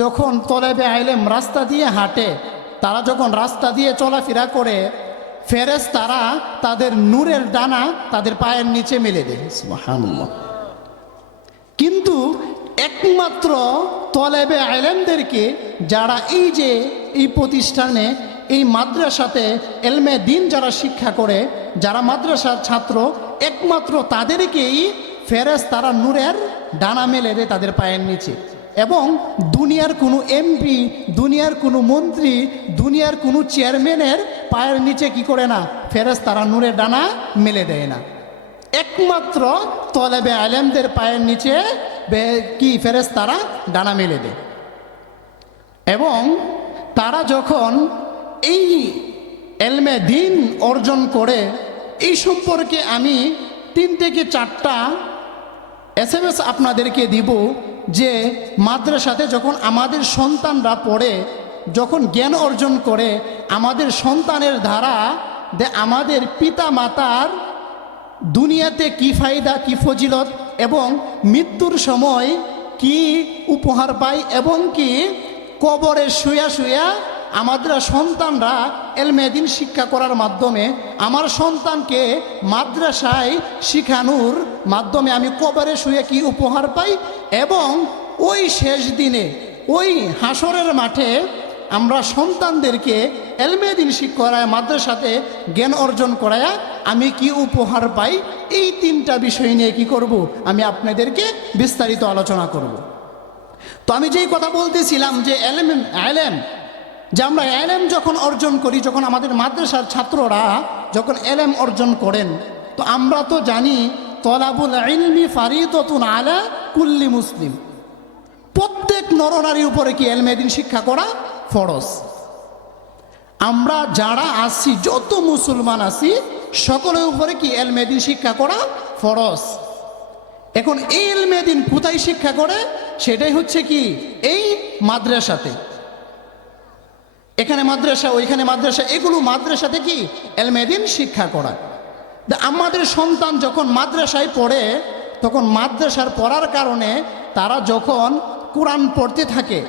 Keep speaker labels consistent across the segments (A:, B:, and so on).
A: যখন তলেবে আইলেম রাস্তা দিয়ে হাঁটে, তারা যখন রাস্তা দিয়ে চলাফেরা করে ফেরেস তারা তাদের নূরের ডানা তাদের পায়ের নিচে মেলে দেয়। কিন্তু একমাত্র তলেবে আইলেমদেরকে যারা এই যে, এই প্রতিষ্ঠানে, এই মাদ্রাসাতে এলমে দিন যারা শিক্ষা করে, যারা মাদ্রাসার ছাত্র, একমাত্র তাদেরকেই ফেরেস তারা নূরের ডানা মেলে দেয় তাদের পায়ের নিচে। এবং দুনিয়ার কোনো এমপি দুনিয়ার কোনো মন্ত্রী, দুনিয়ার কোনো চেয়ারম্যানের পায়ের নিচে কি করে না? ফেরেস তারা নূরের ডানা মেলে দেয় না। একমাত্র তলেবে আলেমদের পায়ের নিচে কি ফেরেস তারা ডানা মেলে দেয়। এবং তারা যখন এই এলমে দিন অর্জন করে, এই সম্পর্কে আমি তিন থেকে চারটা এস এম এস আপনাদেরকে দিব। যে মাদ্রাসাতে যখন আমাদের সন্তানরা পড়ে, যখন জ্ঞান অর্জন করে, আমাদের সন্তানের ধারা যে আমাদের পিতা মাতার দুনিয়াতে কি ফায়দা, কি ফজিলত এবং মৃত্যুর সময় কি উপহার পায় এবং কি কবরে শুয়া শুয়া আমাদের সন্তানরা এলমেদিন শিক্ষা করার মাধ্যমে আমার সন্তানকে মাদ্রাসায় শিখানোর মাধ্যমে আমি কবারে শুয়ে কি উপহার পাই? এবং ওই শেষ দিনে, ওই হাসরের মাঠে আমরা সন্তানদেরকে এলমেদিন শিক্ষায় মাদ্রাসাতে জ্ঞান অর্জন করায়া আমি কি উপহার পাই? এই তিনটা বিষয় নিয়ে কি করব? আমি আপনাদেরকে বিস্তারিত আলোচনা করব। তো আমি যেই কথা বলতেছিলাম যে এলেম এলেম যে আমরা এলেম যখন অর্জন করি, যখন আমাদের মাদ্রাসার ছাত্ররা যখন এলেম অর্জন করেন, তো আমরা তো জানি তলাবুল ইলমি ফারিদতুন আলা কুল্লি মুসলিম। প্রত্যেক নরনারীর উপরে কি এলমেদিন শিক্ষা করা ফরজ? আমরা যারা আছি, যত মুসলমান আছি, সকলের উপরে কি এলমেদিন শিক্ষা করা ফরজ? এখন এই এলমেদিন কোথায় শিক্ষা করে? সেটাই হচ্ছে কি? এই মাদ্রাসাতে। এখানে মাদ্রাসা, ওইখানে মাদ্রাসা এগুলো মাদ্রাসাতে কি এলমেদিন শিক্ষা করা? আমাদের সন্তান যখন মাদ্রাসায় পড়ে, তখন মাদ্রাসার পড়ার কারণে তারা যখন কোরআন পড়তে থাকে,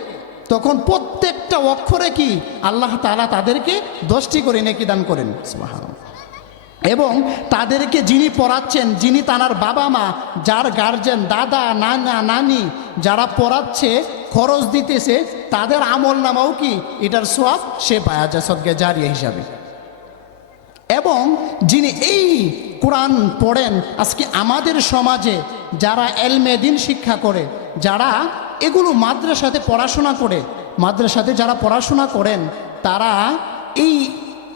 A: তখন প্রত্যেকটা অক্ষরে কি আল্লাহ তাআলা তাদেরকে দশটি করে নেকি দান করেন। এবং তাদেরকে যিনি পড়াচ্ছেন, যিনি তানার বাবা মা যার গার্জেন দাদা, নানা, নানি, যারা পড়াচ্ছে, খরচ দিতেছে তাদের আমল নামাও কি? এটার সোয়াব সে পায়া যায় সদ্গে জারিয়া হিসাবে। এবং যিনি এই কোরআন পড়েন, আজকে আমাদের সমাজে যারা এলমেদিন শিক্ষা করে, যারা এগুলো মাদ্রাসাতে পড়াশোনা করে, মাদ্রাসাতে যারা পড়াশোনা করেন, তারা এই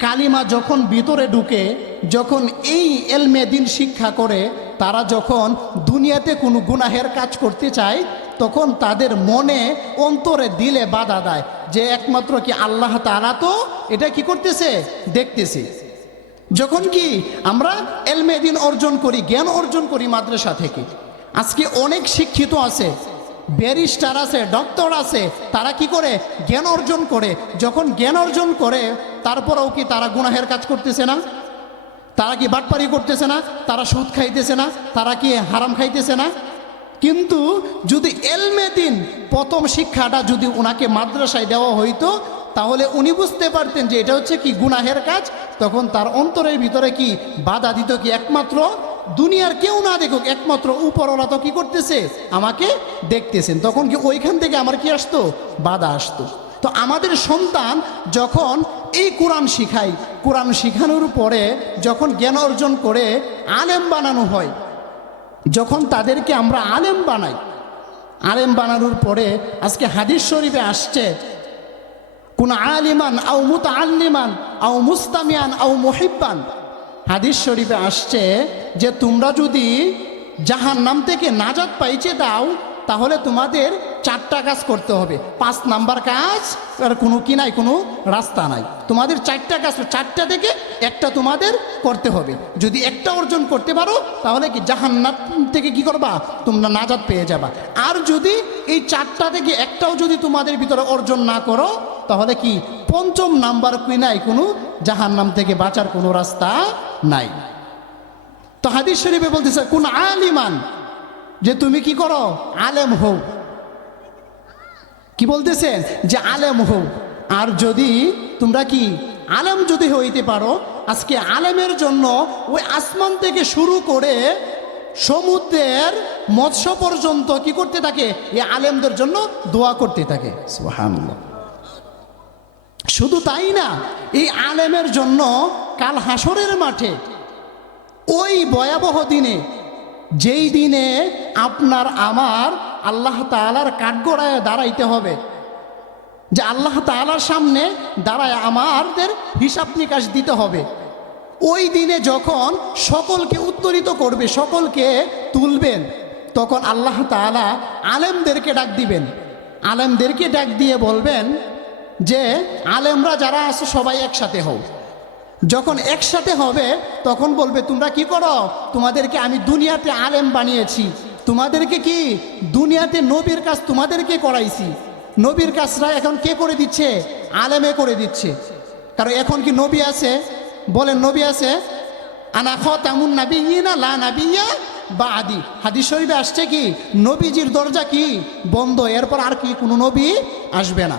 A: কালিমা যখন ভিতরে ঢুকে, যখন এই এলমেদিন শিক্ষা করে, তারা যখন দুনিয়াতে কোনো গুনাহের কাজ করতে চায় তখন তাদের মনে অন্তরে দিলে বাধা দেয়। যে একমাত্র কি আল্লাহ তাআলা তো এটা কি করতেছে? দেখতেছি। যখন কি আমরা এলমেদিন অর্জন করি, জ্ঞান অর্জন করি মাদ্রাসা থেকে, আজকে অনেক শিক্ষিত আছে, ব্যারিস্টার আছে, ডক্টর আছে, তারা কি করে? জ্ঞান অর্জন করে। যখন জ্ঞান অর্জন করে, তারপরেও কি তারা গুনাহের কাজ করতেছে না? তারা কি বাটপারি করতেছে না? তারা সুদ খাইতেছে না? তারা কি হারাম খাইতেছে না? কিন্তু যদি এলমে দিন, প্রথম শিক্ষাটা যদি ওনাকে মাদ্রাসায় দেওয়া হইতো, তাহলে উনি বুঝতে পারতেন যে এটা হচ্ছে কি গুনাহের কাজ, তখন তার অন্তরের ভিতরে কি বাধা দিত কি একমাত্র? দুনিয়ার কেউ না দেখুক, একমাত্র উপরওয়ালা তো কি করতেছে? আমাকে দেখতেছেন। তখন কি ওইখান থেকে আমার কি আসতো? বাধা আসতো। তো আমাদের সন্তান যখন এই কোরআন শিখাই কোরআন শিখানোর পরে যখন জ্ঞান অর্জন করে, আলেম বানানো হয় যখন তাদেরকে আমরা আলেম বানাই, আলেম বানানোর পরে আজকে হাদিস শরীফে আসছে, কোন আলিমান আও মুত আল্লিমান আও মুস্তামিয়ান আও মুহিব্বান। হাদিস শরীফে আসছে যে, তোমরা যদি জাহান নাম থেকে নাজাদ পাইছে দাও, তাহলে তোমাদের চারটা কাজ করতে হবে। পাঁচ নাম্বার কাজ, আর কোনো কি নাই, কোনো রাস্তা নাই। তোমাদের চারটা কাজ, চারটা থেকে একটা তোমাদের করতে হবে। যদি একটা অর্জন করতে পারো, তাহলে কি জাহান্নাত থেকে কি করবা? তোমরা নাজাদ পেয়ে যাবা। আর যদি এই চারটা থেকে একটাও যদি তোমাদের ভিতরে অর্জন না করো, তাহলে কি পঞ্চম নাম্বার কি নাই? কোনো জাহান্নাম থেকে বাঁচার কোনো রাস্তা নাই। তো হাদিস শরীফে বলতেছে, কোন আলিমান, যে তুমি কি করো? আলেম হও। কি বলতেছেন? যে আলেম হও। আর যদি তোমরা কি আলেম যদি হইতে পারো আজকে আলেমের জন্য ওই আসমান থেকে শুরু করে সমুদ্রের মৎস্য পর্যন্ত কি করতে থাকে? এই আলেমদের জন্য দোয়া করতে থাকে। শুধু তাই না এই আলেমের জন্য কাল হাসরের মাঠে ওই ভয়াবহ দিনে যেই দিনে আপনার আমার আল্লাহ তালার কাঠগড়ায় দাঁড়াইতে হবে। যে আল্লাহ তালার সামনে দাঁড়ায় আমাদের হিসাব নিকাশ দিতে হবে। ওই দিনে যখন সকলকে উত্তরিত করবে, সকলকে তুলবেন, তখন আল্লাহ তালা আলেমদেরকে ডাক দিবেন। আলেমদেরকে ডাক দিয়ে বলবেন যে, আলেমরা যারা আছে সবাই একসাথে হও। যখন একসাথে হবে, তখন বলবে, তোমরা কি করো? তোমাদেরকে আমি দুনিয়াতে আলেম বানিয়েছি। তোমাদেরকে কি দুনিয়াতে নবীর কাজ তোমাদেরকে করাইছি? নবীর কাজটা এখন কে করে দিচ্ছে? আলেমে করে দিচ্ছে। কারণ এখন কি নবী আছে? বলেন, নবী আছে? আনা খ তেমন নাবি না লা নাবিয়া বা আদি হাদি শরীফে আসছে কি, নবীজির দরজা কি বন্ধ, এরপর আর কি কোনো নবী আসবে না।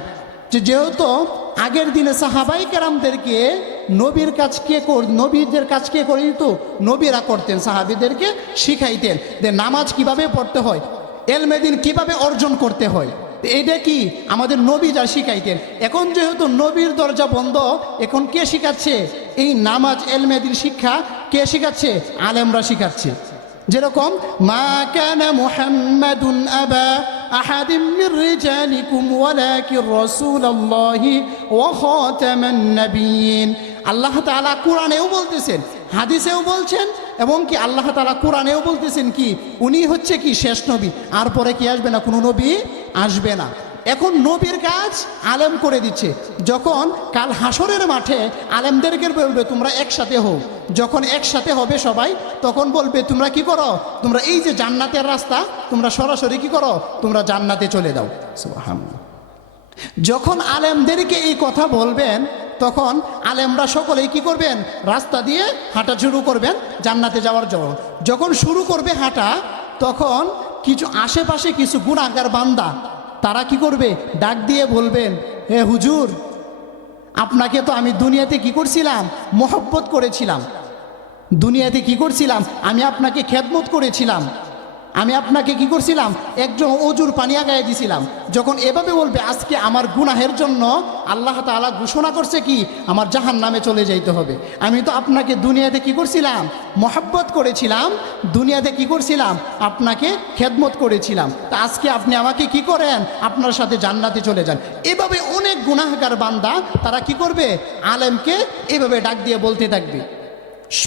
A: যে যেহেতু আগের দিনে সাহাবাই কেরামদেরকে নবীর কাজ কে কর নবীদের কাজ কে করে নবীরা করতেন, সাহাবিদেরকে শিখাইতেন যে নামাজ কীভাবে পড়তে হয় এলমেদিন কীভাবে অর্জন করতে হয়। এটা কি? আমাদের নবী যা শিখাইতেন। এখন যেহেতু নবীর দরজা বন্ধ, এখন কে শিখাচ্ছে? এই নামাজ এলমেদিন শিক্ষা কে শিখাচ্ছে? আলেমরা শিখাচ্ছে। যেরকম, মা কেন মুহাম্মাদুন আবা আহাদিম মির রিজালিকুম ওয়ালাকিন রাসূলুল্লাহি ওয়া খাতামান নাবিয়িন আল্লাহ তাআলা কোরআনেও বলতেছেন, হাদিসেও বলছেন, এবং কি আল্লাহ তালা কোরআনেও বলতেছেন কি, উনি হচ্ছে কি শেষ নবী, আর পরে কি আসবে না? কোনো নবী আসবে না। এখন নবীর কাজ আলেম করে দিচ্ছে। যখন কাল হাসরের মাঠে আলেমদেরকে বলবে, তোমরা একসাথে হও। যখন একসাথে হবে সবাই, তখন বলবে, তোমরা কি করো? তোমরা এই যে জান্নাতের রাস্তা, তোমরা সরাসরি কি করো? তোমরা জান্নাতে চলে দাও যখন আলেমদেরকে এই কথা বলবেন, তখন আলেমরা সকলেই কি করবেন? রাস্তা দিয়ে হাঁটা শুরু করবেন জান্নাতে যাওয়ার জন্য। যখন শুরু করবে হাঁটা, তখন কিছু আশেপাশে কিছু গুণাগার বান্দা তারা কি করবে? ডাক দিয়ে বলবেন হে হুজুর, আপনাকে তো আমি দুনিয়াতে কি করছিলাম? মহব্বত করেছিলাম। দুনিয়াতে কি করছিলাম? আমি আপনাকে খেদমত করেছিলাম। আমি আপনাকে কি করছিলাম? একজন অজুর পানি আগায় দিছিলাম। যখন এভাবে বলবে, আজকে আমার গুনাহের জন্য আল্লাহ তাআলা ঘোষণা করছে কি? আমার জাহান নামে চলে যাইতে হবে। আমি তো আপনাকে দুনিয়াতে কি করছিলাম? মহাব্বত করেছিলাম। দুনিয়াতে কি করছিলাম? আপনাকে খেদমত করেছিলাম। তা আজকে আপনি আমাকে কি করেন? আপনার সাথে জান্নাতে চলে যান। এভাবে অনেক গুনাহগার বান্দা, তারা কি করবে? আলেমকে এভাবে ডাক দিয়ে বলতে থাকবে।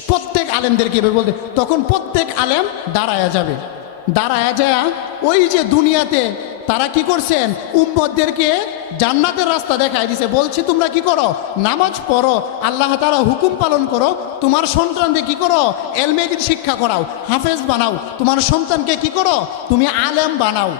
A: প্রত্যেক আলেমদেরকে এভাবে বলতে তখন প্রত্যেক আলেম দাঁড়ায়া যাবে। দাঁড়ায়া যায়। ওই যে দুনিয়াতে তারা কি করছেন? উম্মদদেরকে জান্নাতের রাস্তা দেখায় দিছে। বলছে, তোমরা কি করো? নামাজ পড়ো। আল্লাহ তারা হুকুম পালন করো। তোমার সন্তানদের কি করো? এলমেদিন শিক্ষা করাও। হাফেজ বানাও। তোমার সন্তানকে কি করো? তুমি আলেম বানাও।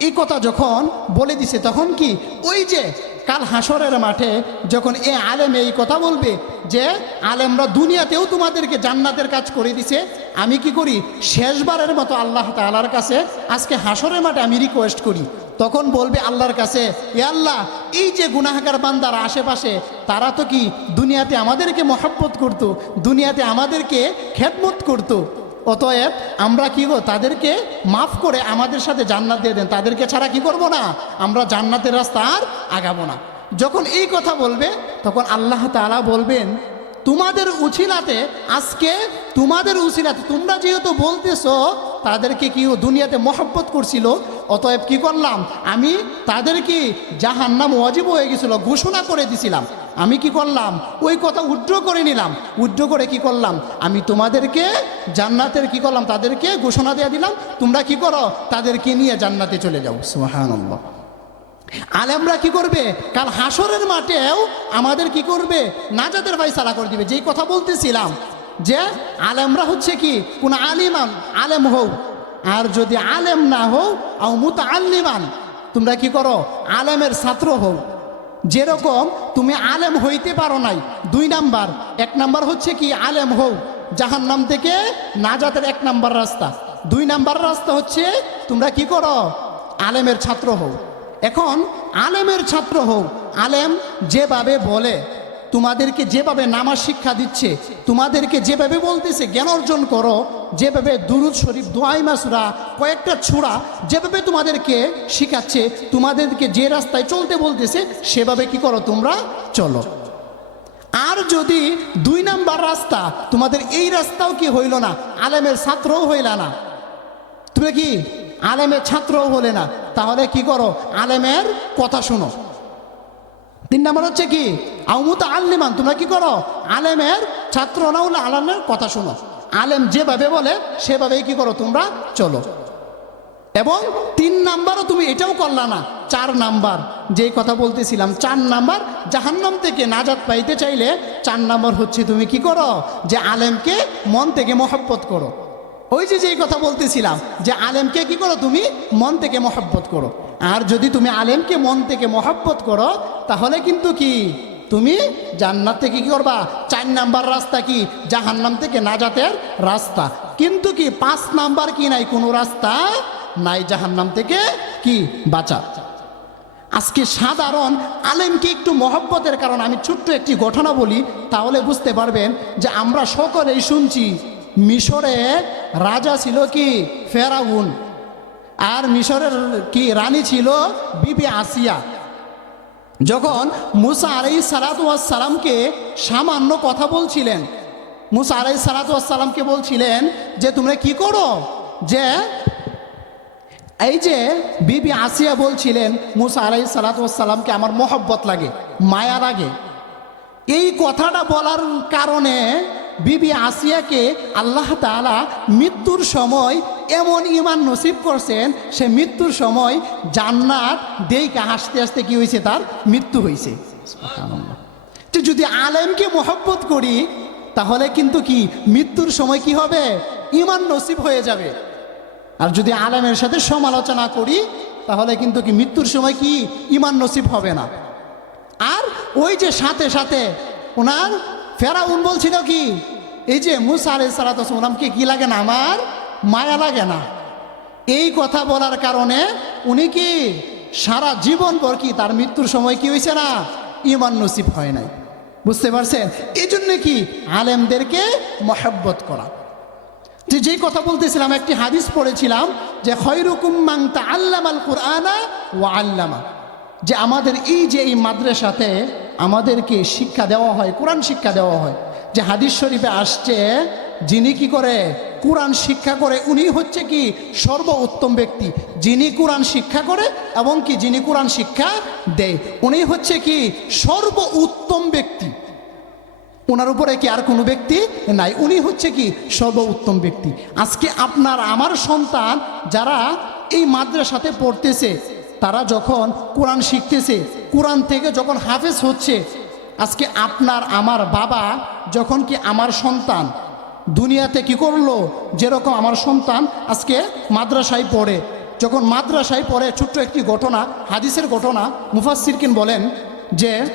A: এই কথা যখন বলে দিছে, তখন কি? ওই যে কাল হাসরের মাঠে যখন এ আলেম এই কথা বলবে যে, আলেমরা দুনিয়াতেও তোমাদেরকে জান্নাতের কাজ করে দিছে, আমি কি করি? শেষবারের মতো আল্লাহ তালার কাছে আজকে হাসরের মাঠে আমি রিকোয়েস্ট করি। তখন বলবে আল্লাহর কাছে, এ আল্লাহ, এই যে গুনাহগার বান্দার আশেপাশে, তারা তো কি দুনিয়াতে আমাদেরকে মহাব্বত করতো, দুনিয়াতে আমাদেরকে খেদমত করতো? অতএব আমরা কি তাদেরকে মাফ করে আমাদের সাথে জান্নাত দিয়ে দেন। তাদেরকে ছাড়া কি করব না? আমরা জান্নাতের রাস্তা আর আগাবো না। যখন এই কথা বলবে, তখন আল্লাহ তালা বলবেন, তোমাদের উছিলাতে, আজকে তোমাদের উছিলাতে, তোমরা যেহেতু বলতেছো, তাদেরকে কি দুনিয়াতে মহব্বত করছিল? অতএব কি করলাম? আমি তাদেরকে জাহান্নাম ওয়াজিব হয়ে গেছিল, ঘোষণা করে দিছিলাম। আমি কি করলাম? ওই কথা উড্র করে নিলাম। উড্র করে কি করলাম? আমি তোমাদেরকে জান্নাতের কি করলাম? তাদেরকে ঘোষণা দিয়ে দিলাম, তোমরা কি করো? তাদেরকে নিয়ে জান্নাতে চলে যাও। সুবহানাল্লাহ। আলেমরা কি করবে? কাল হাসরের মাঠেও আমাদের কি করবে? নাজাদের ফাইসালা করে দিবে। যেই কথা বলতেছিলাম যে আলেমরা হচ্ছে কি? কোন আলিমান, আলেম হোক আর যদি আলেম না হোক আল্লিমান তোমরা কি করো? আলেমের ছাত্র হও। যেরকম তুমি আলেম হইতে পারো নাই, দুই নাম্বার। এক নাম্বার হচ্ছে কি, আলেম হও। জাহান নাম থেকে নাজাতের এক নাম্বার রাস্তা। দুই নাম্বার রাস্তা হচ্ছে, তোমরা কি করো? আলেমের ছাত্র হও। এখন আলেমের ছাত্র হও। আলেম যেভাবে বলে তোমাদেরকে যেভাবে নামাজ শিক্ষা দিচ্ছে, তোমাদেরকে যেভাবে বলতেছে, জ্ঞান অর্জন করো, যেভাবে দুরুদ শরীফ দোয়াই মাসুরা কয়েকটা ছোড়া যেভাবে তোমাদেরকে শিখাচ্ছে, তোমাদেরকে যে রাস্তায় চলতে বলতেছে, সেভাবে কি করো তোমরা? চলো। আর যদি দুই নাম্বার রাস্তা, তোমাদের এই রাস্তাও কি হইল না, আলেমের ছাত্রও হইল না? তুমি কি আলেমের ছাত্রও হলে না? তাহলে কি করো? আলেমের কথা শোনো। তিন নম্বর হচ্ছে কি? আউমুত আল্লিমান তোমরা কি করো? আলেমের ছাত্র না হলে আলেমের কথা শোনো। আলেম যেভাবে বলে, সেভাবেই কি করো তোমরা? চলো। এবং তিন নাম্বারও তুমি এটাও করলা না, চার নাম্বার। যেই কথা বলতেছিলাম, চার নাম্বার, জাহান্নাম থেকে নাজাত পাইতে চাইলে চার নাম্বার হচ্ছে তুমি কি করো? যে আলেমকে মন থেকে মহব্বত করো। ওই যে যেই কথা বলতেছিলাম, যে আলেমকে কি করো তুমি? মন থেকে মহব্বত করো। আর যদি তুমি আলেমকে মন থেকে মহব্বত করো, তাহলে কিন্তু কি? তুমি জান্নাত থেকে কি করবা? চার নাম্বার রাস্তা কি? জাহান্নাম থেকে নাজাতের রাস্তা। কিন্তু কি পাঁচ নাম্বার কি নাই? কোনো রাস্তা নাই জাহান্নাম থেকে কি? বাঁচা। আজকে সাধারণ আলেমকে একটু মহব্বতের কারণ আমি ছোট্ট একটি ঘটনা বলি, তাহলে বুঝতে পারবেন যে আমরা সকলেই শুনছি, মিশরে রাজা ছিল কি? ফেরাউন। আর মিশরের কি রানী ছিল? বিবি আসিয়া। যখন মুসা আলাই সালাতামকে সামান্য কথা বলছিলেন, মুসা আলাই সালাতামকে বলছিলেন যে, তোমরা কি করো? যে, এই যে বিবি আসিয়া বলছিলেন, মুসা আলাই সালাতামকে আমার মহব্বত লাগে, মায়া লাগে। এই কথাটা বলার কারণে বিবি আসিয়াকে আল্লাহ তাআলা মৃত্যুর সময় এমন ইমান নসিব করছেন, সে মৃত্যুর সময় জান্নাত দেইকে হাসতে হাসতে কি হয়েছে? তার মৃত্যু হয়েছে। তো যদি আলেমকে মহব্বত করি, তাহলে কিন্তু কি মৃত্যুর সময় কি হবে? ইমান নসিব হয়ে যাবে। আর যদি আলেমের সাথে সমালোচনা করি, তাহলে কিন্তু কি মৃত্যুর সময় কি? ইমান নসিব হবে না। আর ওই যে সাথে সাথে ওনার ফেরাউন বলছিল কি, এই যে মুসা আলাই সালাতামকে কি লাগে না আমার? মায়া লাগে না। এই কথা বলার কারণে উনি কি সারা জীবন পর কি তার মৃত্যুর সময় কি হয়েছে না? ইমান নসিব হয় নাই। বুঝতে পারছেন? এই জন্য কি আলেমদেরকে মহাব্বত করা। যে যেই কথা বলতেছিলাম, একটি হাদিস পড়েছিলাম যে, খৈরুকুম মাংতা আল্লামাল কুরআনা ও আল্লামা। যে আমাদের এই যে এই মাদ্রাসাতে আমাদেরকে শিক্ষা দেওয়া হয়, কোরআন শিক্ষা দেওয়া হয়। যে হাদিস শরীফে আসছে, যিনি কি করে কোরআন শিক্ষা করে, উনি হচ্ছে কি সর্ব উত্তম ব্যক্তি। যিনি কোরআন শিক্ষা করে এবং কি যিনি কোরআন শিক্ষা দেয়, উনি হচ্ছে কি সর্ব উত্তম ব্যক্তি। ওনার উপরে কি আর কোনো ব্যক্তি নাই, উনি হচ্ছে কি সর্ব উত্তম ব্যক্তি। আজকে আপনার, আমার সন্তান যারা এই মাদ্রাসাতে পড়তেছে তারা যখন কোরআন শিখতেছে, কোরআন থেকে যখন হাফেজ হচ্ছে, আজকে আপনার, আমার বাবা যখন কি আমার সন্তান, দুনিয়াতে কি করল? যেরকম আমার সন্তান আজকে মাদ্রাসায় পড়ে। যখন মাদ্রাসায় পড়ে, ছোট্ট একটি ঘটনা, হাদিসের ঘটনা মুফাসিরকিন বলেন যে,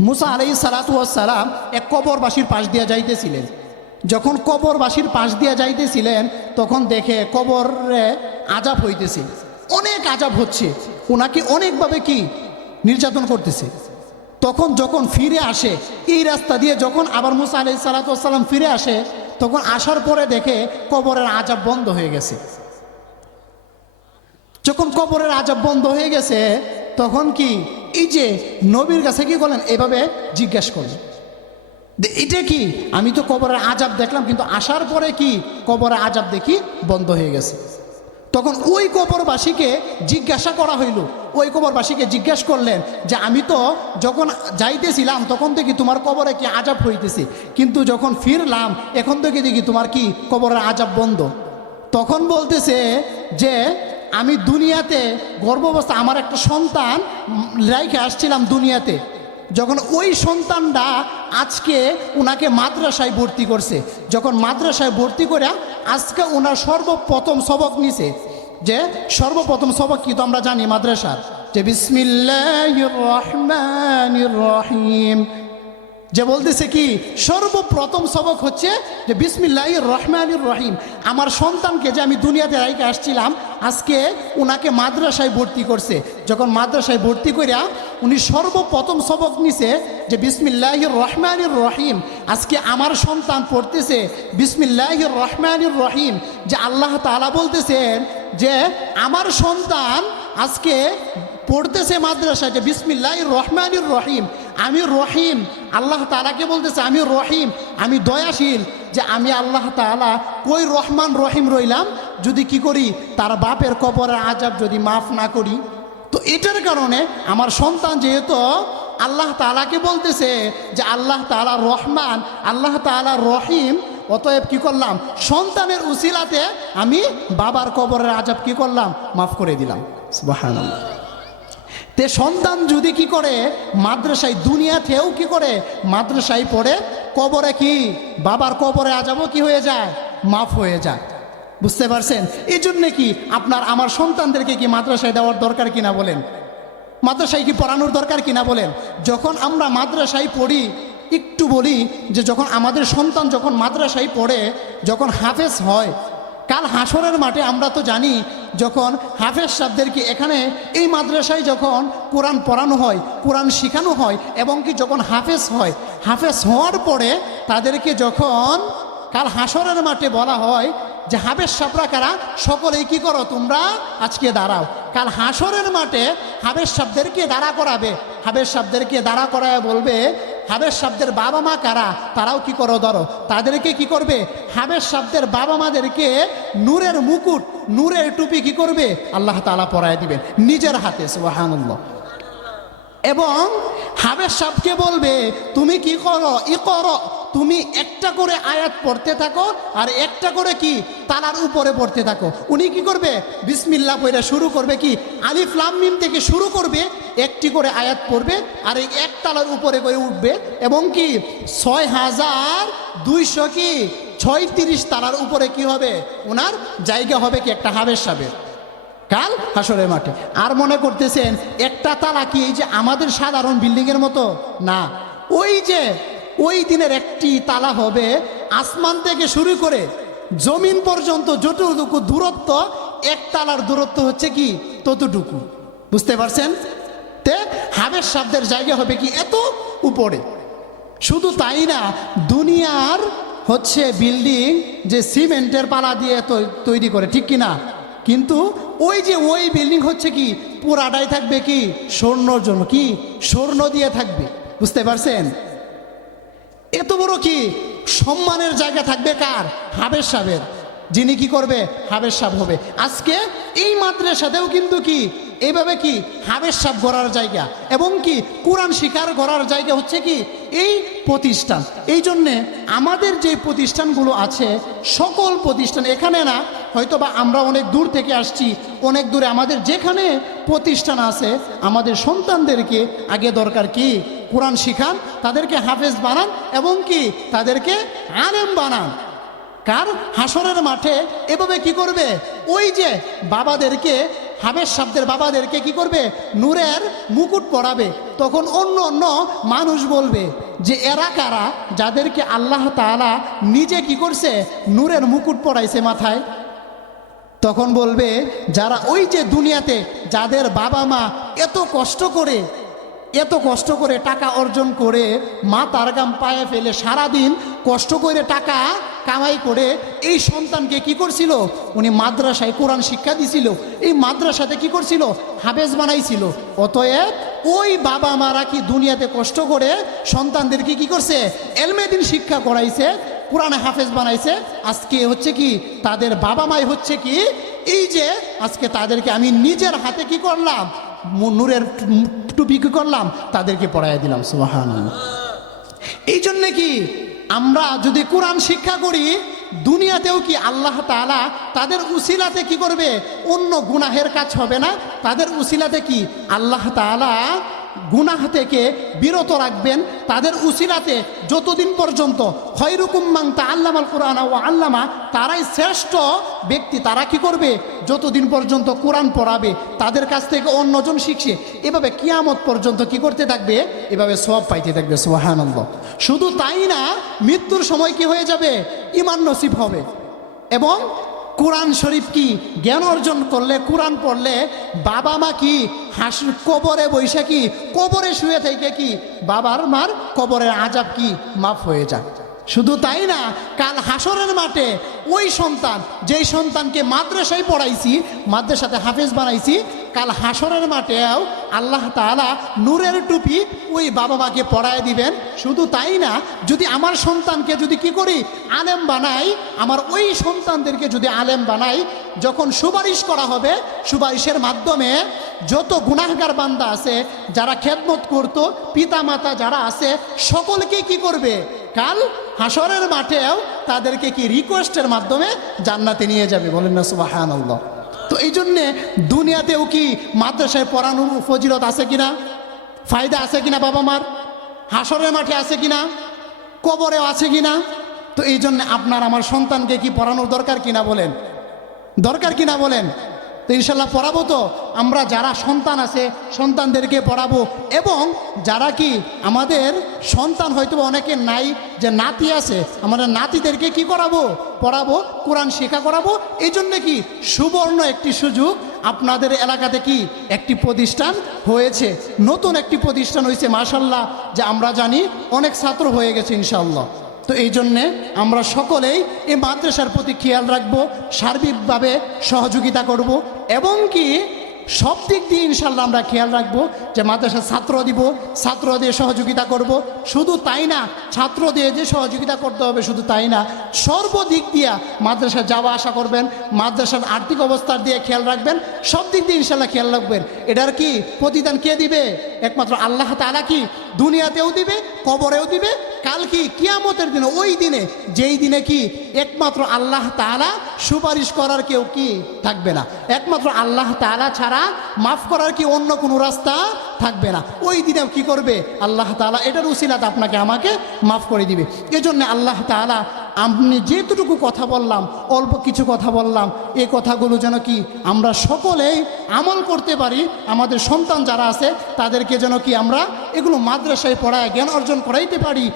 A: মুসা আলাই সালাতাম এক কবরবাসীর পাশ দিয়া যাইতেছিলেন। যখন কবরবাসীর পাশ দিয়া যাইতেছিলেন, তখন দেখে কবরে আজাব হইতেছে। অনেক আজাব হচ্ছে। ওনাকে অনেকভাবে কি নির্যাতন করতেছে। তখন যখন ফিরে আসে, এই রাস্তা দিয়ে যখন আবার মুসা আলাই সালাতাম ফিরে আসে, তখন আসার পরে দেখে কবরের আজাব বন্ধ হয়ে গেছে। যখন কবরের আজাব বন্ধ হয়ে গেছে, তখন কি এই যে নবীর কাছে কি করলেন এভাবে জিজ্ঞাসা করলেন। এটা কি? আমি তো কবরের আজাব দেখলাম, কিন্তু আসার পরে কি কবরের আজাব দেখি বন্ধ হয়ে গেছে। তখন ওই কবরবাসীকে জিজ্ঞাসা করা হইল। ওই কবরবাসীকে জিজ্ঞাসা করলেন যে, আমি তো যখন যাইতেছিলাম, তখন থেকে তোমার কবরে কি আজাব হইতেছে। কিন্তু যখন ফিরলাম, এখন থেকে দেখি তোমার কি কবরের আজাব বন্ধ। তখন বলতেছে যে, আমি দুনিয়াতে গর্ভাবস্থা আমার একটা সন্তান রাইখে আসছিলাম দুনিয়াতে। যখন ওই সন্তানটা আজকে ওনাকে মাদ্রাসায় ভর্তি করছে, যখন মাদ্রাসায় ভর্তি করে আজকে ওনার সর্বপ্রথম সবক নিছে, যে সর্বপ্রথম সবক কি তো আমরা জানি মাদ্রাসার, যে বিসমিল্লাহ রহমান রহিম। যে বলতেছে কি, সর্বপ্রথম সবক হচ্ছে যে বিসমিল্লাহ রহমানুর রহিম। আমার সন্তানকে যে আমি দুনিয়াতে রাইকে আসছিলাম, আজকে ওনাকে মাদ্রাসায় ভর্তি করছে। যখন মাদ্রাসায় ভর্তি করিয়া উনি সর্বপ্রথম সবক নিছে যে বিসমিল্লাহ রহমানুর রহিম। আজকে আমার সন্তান পড়তেছে বিসমিল্লাহ রহমানুর রহিম। যে আল্লাহ তাআলা বলতেছেন যে আমার সন্তান আজকে পড়তেছে মাদ্রাসায় যে বিসমিল্লাহ রহমানুর রহিম। আমি রহিম। আল্লাহ তালাকে বলতেছে, আমি রহিম, আমি দয়াশীল যে আমি আল্লাহ তালা কই রহমান রহিম রইলাম? যদি কি করি, তার বাপের কবরের আজাব যদি মাফ না করি? তো এটার কারণে আমার সন্তান যেহেতু আল্লাহ তালাকে বলতেছে যে আল্লাহ তালা রহমান, আল্লাহ তালা রহিম, অতএব কি করলাম? সন্তানের উসিলাতে আমি বাবার কবরের আজাব কি করলাম? মাফ করে দিলাম। সুবহানাল্লাহ। তে সন্তান যদি কি করে? মাদ্রাসায় দুনিয়াতেও কি করে? মাদ্রাসায় পড়ে কবরে কি? বাবার কবরে আজাবও কি হয়ে যায়? মাফ হয়ে যায়। বুঝতে পারছেন? এই জন্যে কি আপনার, আমার সন্তানদেরকে কি মাদ্রাসায় দেওয়ার দরকার কিনা বলেন? মাদ্রাসায় কি পড়ানোর দরকার কিনা বলেন? যখন আমরা মাদ্রাসায় পড়ি, একটু বলি যে যখন আমাদের সন্তান যখন মাদ্রাসায় পড়ে, যখন হাফেজ হয় কাল হাসরের মাঠে আমরা তো জানি যখন হাফেজ সাহেবদেরকে এখানে, এই মাদ্রাসায় যখন কোরআন পড়ানো হয়, কোরআন শেখানো হয় এবং কি যখন হাফেজ হয়, হাফেজ হওয়ার পরে তাদেরকে যখন কাল হাসরের মাঠে বলা হয় যে, হাফেজ সাপরা কারা? সকলেই কি করো তোমরা? আজকে দাঁড়াও। কাল হাসরের মাঠে হাফেজ সাহেবদেরকে দাঁড়া করাবে। হাফেজ সাহেবদেরকে দাঁড়া করায় বলবে হাবের শব্দের বাবা মা কারা? তারাও কি করো ধরো। তাদেরকে কি করবে? হাবের শব্দের বাবা মাদেরকে নূরের মুকুট, নূরের টুপি কি করবে? আল্লাহ তালা পরায় দিবেন। নিজের হাতে, সুবহানাল্লাহ। এবং হাবের সাহকে বলবে, তুমি কি করো? ই করো। তুমি একটা করে আয়াত পড়তে থাকো, আর একটা করে কি? তালার উপরে পড়তে থাকো। উনি কি করবে? বিসমিল্লা পড়ে শুরু করবে কি? আলিফ, লাম, মিম থেকে শুরু করবে, একটি করে আয়াত পড়বে, আর এই এক তালার উপরে করে উঠবে, এবং কি? ছয় হাজার দুইশো কি? ছয়ত্রিশ তালার উপরে কি হবে? ওনার জায়গা হবে কি একটা হাবের সাবের কাল হাসরের মাঠে। আর মনে করতেছেন, একটা তালা কি এই যে আমাদের সাধারণ বিল্ডিংয়ের মতো? না। ওই যে, ওই দিনের একটি তালা হবে আসমান থেকে শুরু করে জমিন পর্যন্ত যতটুকু দূরত্ব, এক তালার দূরত্ব হচ্ছে কি? ততটুকু। বুঝতে পারছেন? তে হাবের শব্দের জায়গা হবে কি? এত উপরে। শুধু তাই না, দুনিয়ার হচ্ছে বিল্ডিং যে সিমেন্টের পালা দিয়ে তৈরি করে, ঠিক কি না কিন্তু ওই যে ওই বিল্ডিং হচ্ছে কি পুরাটাই থাকবে কি, স্বর্ণর জন্য, কি, স্বর্ণ দিয়ে থাকবে, বুঝতে পারছেন? এত বড় কি, সম্মানের জায়গা থাকবে কার? হাবের সাহেবের। যিনি কি করবে? হাবের সাহেব হবে। আজকে এই মাত্রের সাথেও কিন্তু কি এইভাবে কি হাবের সাহেব গড়ার জায়গা? এবং কি কোরআন শিকার করার জায়গা হচ্ছে কি? এই প্রতিষ্ঠান। এই জন্যে আমাদের যে প্রতিষ্ঠানগুলো আছে, সকল প্রতিষ্ঠান, এখানে না হয়তো বা আমরা অনেক দূর থেকে আসছি, অনেক দূরে আমাদের যেখানে প্রতিষ্ঠান আছে, আমাদের সন্তানদেরকে আগে দরকার কি? কোরআন শিখান, তাদেরকে হাফেজ বানান, এবং কি তাদেরকে আলেম বানান। কার? হাসরের মাঠে। এভাবে কি করবে? ওই যে বাবাদেরকে হাবের শব্দের বাবাদেরকে কি করবে? নূরের মুকুট পরাবে। তখন অন্য অন্য মানুষ বলবে যে, এরা কারা? যাদেরকে আল্লাহ তাআলা নিজে কি করছে? নূরের মুকুট পরাইছে মাথায়। তখন বলবে, যারা ওই যে দুনিয়াতে যাদের বাবা মা এত কষ্ট করে, এত কষ্ট করে টাকা অর্জন করে, মা তার গাম পায়ে ফেলে সারাদিন কষ্ট করে টাকা কামাই করে এই সন্তানকে কি করছিল? উনি মাদ্রাসায় কোরআন শিক্ষা দিছিল। এই মাদ্রাসাতে কি করছিল? হাফেজ বানাইছিল। অতএব ওই বাবা মারা কি দুনিয়াতে কষ্ট করে সন্তানদেরকে কি করছে? এলমেদিন শিক্ষা করাইছে, কোরআনে হাফেজ বানাইছে। আজকে হচ্ছে কি তাদের বাবা মাই হচ্ছে কি, এই যে আজকে তাদেরকে আমি নিজের হাতে কি করলাম? নূরের টুপি কি করলাম? তাদেরকে পড়াই দিলাম সুবাহান এই জন্যে কি আমরা যদি কোরআন শিক্ষা করি, দুনিয়াতেও কি আল্লাহ তালা তাদের উসিলাতে কি করবে? অন্য গুনাহের কাজ হবে না? তাদের উসিলাতে কি আল্লাহ তাআলা গুনাহ থেকে বিরত রাখবেন, তাদের উসিলাতে যতদিন পর্যন্ত খৈরুকুম্মাং তা আল্লামাল কোরআন ও আল্লামা, তারাই শ্রেষ্ঠ ব্যক্তি, তারা কি করবে? যতদিন পর্যন্ত কোরআন পড়াবে, তাদের কাছ থেকে অন্যজন শিখছে, এভাবে কিয়ামত পর্যন্ত কি করতে থাকবে? এভাবে সব পাইতে থাকবে সোহানন্দ শুধু তাই না, মৃত্যুর সময় কি হয়ে যাবে? ইমান নসিব হবে। এবং কোরআন শরীফ কি জ্ঞান অর্জন করলে, কোরআন পড়লে বাবা মা কি হাস কবরে বৈশাখী কবরে শুয়ে থেকে কি, বাবার মার কবরের আজাব কি মাফ হয়ে যায়। শুধু তাই না, কাল হাসরের মাঠে ওই সন্তান, যেই সন্তানকে মাদ্রাসায় পড়াইছি, মাদ্রাসাতে হাফেজ বানাইছি, কাল হাসরের মাঠেও আল্লাহ তাআলা নূরের টুপি ওই বাবা মাকে পড়ায় দিবেন। শুধু তাই না, যদি আমার সন্তানকে যদি কি করি, আলেম বানাই, আমার ওই সন্তানদেরকে যদি আলেম বানাই, যখন সুপারিশ করা হবে, সুপারিশের মাধ্যমে যত গুনাহগার বান্দা আছে, যারা খেদমত করতো পিতা মাতা যারা আছে, সকলকে কি করবে? কাল হাসরের মাঠেও তাদেরকে কি রিকোয়েস্টের মাধ্যমে জান্নাতে নিয়ে যাবে? বলেন না সুবাহান তো এই জন্যে দুনিয়াতেও কি মাদ্রাসায় পড়ানোর ফজিলত আছে কিনা? ফায়দা আছে কিনা বাবা মার হাসরের মাঠে আছে কিনা? কবরেও আছে কিনা? তো এই জন্য আপনার আমার সন্তানকে কি পড়ানোর দরকার কিনা বলেন? দরকার কিনা বলেন? তো ইনশাল্লাহ পড়াবো তো। আমরা যারা সন্তান আছে, সন্তানদেরকে পড়াবো। এবং যারা কি আমাদের সন্তান হয়তো অনেকে নাই, যে নাতি আছে আমাদের নাতিদেরকে কি করাবো? পড়াবো, কোরআন শেখা করাবো। এই জন্য কি সুবর্ণ একটি সুযোগ আপনাদের এলাকাতে কি একটি প্রতিষ্ঠান হয়েছে। নতুন একটি প্রতিষ্ঠান হয়েছে মাশাল্লাহ যে আমরা জানি অনেক ছাত্র হয়ে গেছে ইনশাল্লাহ তো এই জন্যে আমরা সকলেই এই মাদ্রাসার প্রতি খেয়াল রাখব, সার্বিকভাবে সহযোগিতা করব। এবং কি, সব দিক দিয়ে ইনশাল্লাহ আমরা খেয়াল রাখব যে মাদ্রাসা ছাত্র দিব ছাত্র দিয়ে সহযোগিতা করব। শুধু তাই না ছাত্র দিয়ে যে সহযোগিতা করতে হবে শুধু তাই না, সর্বদিক দিয়া মাদ্রাসা যাওয়া আসা করবেন, মাদ্রাসার আর্থিক অবস্থার দিয়ে খেয়াল রাখবেন, সব দিক দিয়ে ইনশাল্লাহ খেয়াল রাখবেন। এটার কি প্রতিদান কে দিবে? একমাত্র আল্লাহ তালা কি? দুনিয়াতেও দিবে, কবরেও দিবে। কাল কি কিয়ামতের দিনে, ওই দিনে, যেই দিনে কি একমাত্র আল্লাহ তালা সুপারিশ করার কেউ কি থাকবে না। একমাত্র আল্লাহ তালা ছাড়া মাফ করার কি অন্য কোনো রাস্তা থাকবে না। ওই দিনে কি করবে? আল্লাহ তালা এটার উসিলাত আপনাকে আমাকে মাফ করে দিবে। এজন্য আল্লাহ তাআলা আপনি যেটুকু কথা বললাম, অল্প কিছু কথা বললাম, এ কথাগুলো যেন কি আমরা সকলেই আমল করতে পারি, আমাদের সন্তান যারা আছে তাদেরকে যেন কি আমরা এগুলো মাদ্রাসায় পড়ায় জ্ঞান অর্জন করাইতে পারি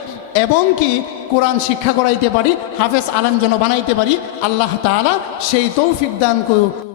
A: এবং কি কোরআন শিক্ষা করাইতে পারি, হাফেজ আলম যেন বানাইতে পারি, আল্লাহ তালা সেই তৌফিক দান করুক।